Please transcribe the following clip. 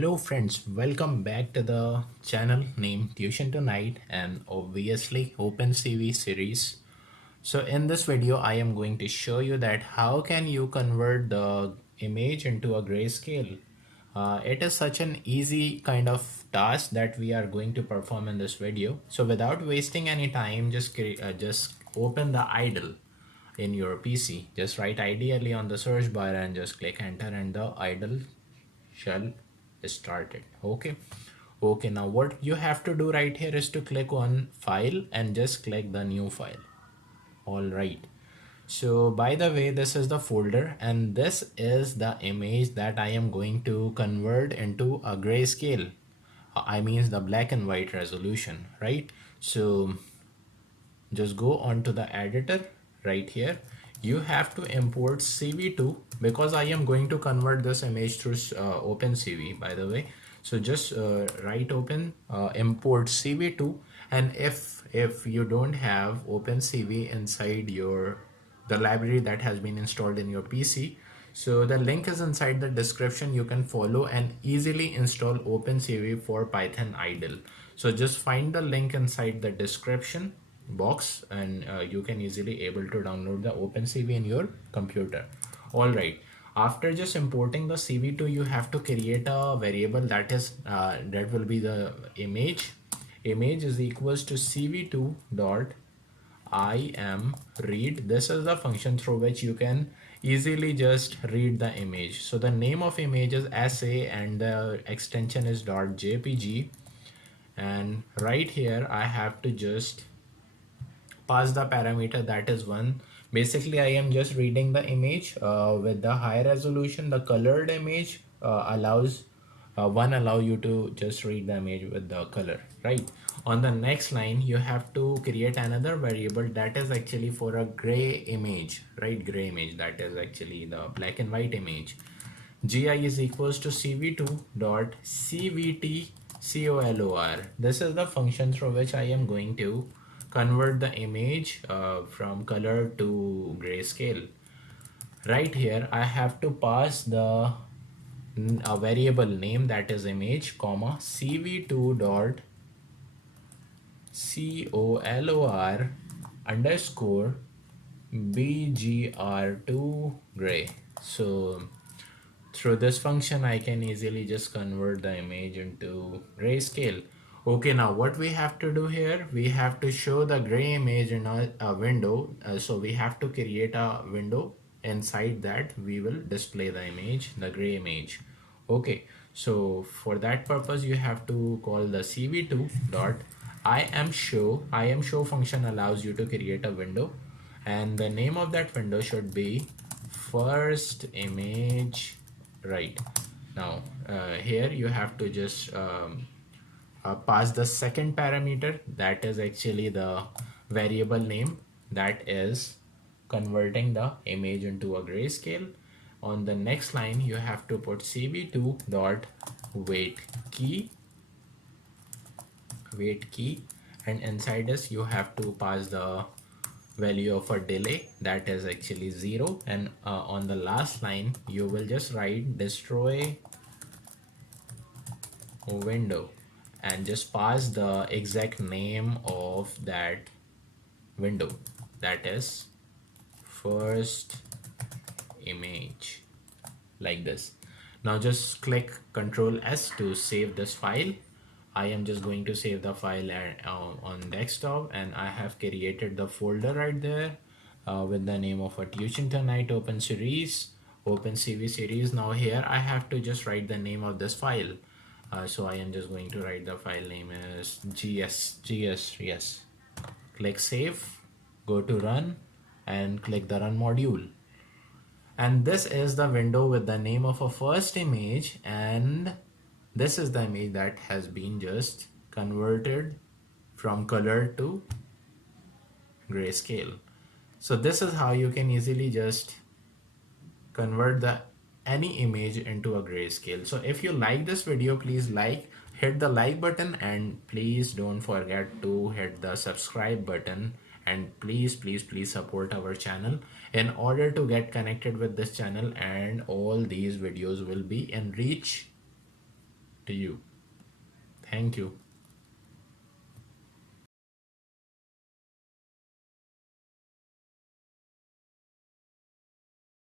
Hello friends, welcome back to the channel named Tuition Tonight and obviously OpenCV series. So in this video, I am going to show you that how can you convert the image into a grayscale. It is such an easy kind of task that we are going to perform in this video. So without wasting any time, just open the idle in your PC. Just write ideally on the search bar and just click enter and the idle shall start it. Okay, now what you have to do right here is to click on file and just click the new file. All right, so by the way, this is the folder and this is the image that I am going to convert into a grayscale. I means the black and white resolution, right? So just go on to the editor right here. You have to import cv2 because I am going to convert this image through opencv, by the way. So just write open import cv2, and if you don't have opencv inside your the library that has been installed in your PC, so the link is inside the description. You can follow and easily install OpenCV for Python idle. So just find the link inside the description box and you can easily able to download the OpenCV in your computer. All right. After just importing the CV2, you have to create a variable that will be the image. Image is equals to CV2 dot I am read. This is the function through which you can easily just read the image. So the name of image is SA and the extension is .jpg, and right here I have to just pass the parameter that is one. Basically I am just reading the image with the high resolution. The colored image allows one allow you to just read the image with the color, right? On the next line you have to create another variable that is actually for a gray image, right? Gray image, that is actually the black and white image. gi is equals to cv2 dot cvt color. This is the function through which I am going to convert the image from color to grayscale. Right here I have to pass the a variable name that is image comma cv2 dot color underscore bgr2 gray. So through this function I can easily just convert the image into grayscale. Okay, now what we have to do here, we have to show the gray image in a window. So we have to create a window. Inside that we will display the image, the gray image. Okay, so for that purpose you have to call the cv2 dot I am show function allows you to create a window, and the name of that window should be first image. Right now here you have to just pass the second parameter, that is actually the variable name that is converting the image into a grayscale. On the next line you have to put cv2 dot wait key, and inside this you have to pass the value of a delay that is actually 0, and on the last line you will just write destroy window and just pass the exact name of that window, that is first image, like this. Now just click Ctrl S to save this file. I am just going to save the file on desktop, and I have created the folder right there with the name of a Tuition Tonight Open Series, OpenCV series. Now here I have to just write the name of this file. So I am just going to write the file name as gs, yes. Click save, go to run, and click the run module. And this is the window with the name of a first image, and this is the image that has been just converted from color to grayscale. So this is how you can easily just convert the any image into a grayscale. So if you like this video, please hit the like button, and please don't forget to hit the subscribe button, and please support our channel in order to get connected with this channel, and all these videos will be in reach to you. Thank you.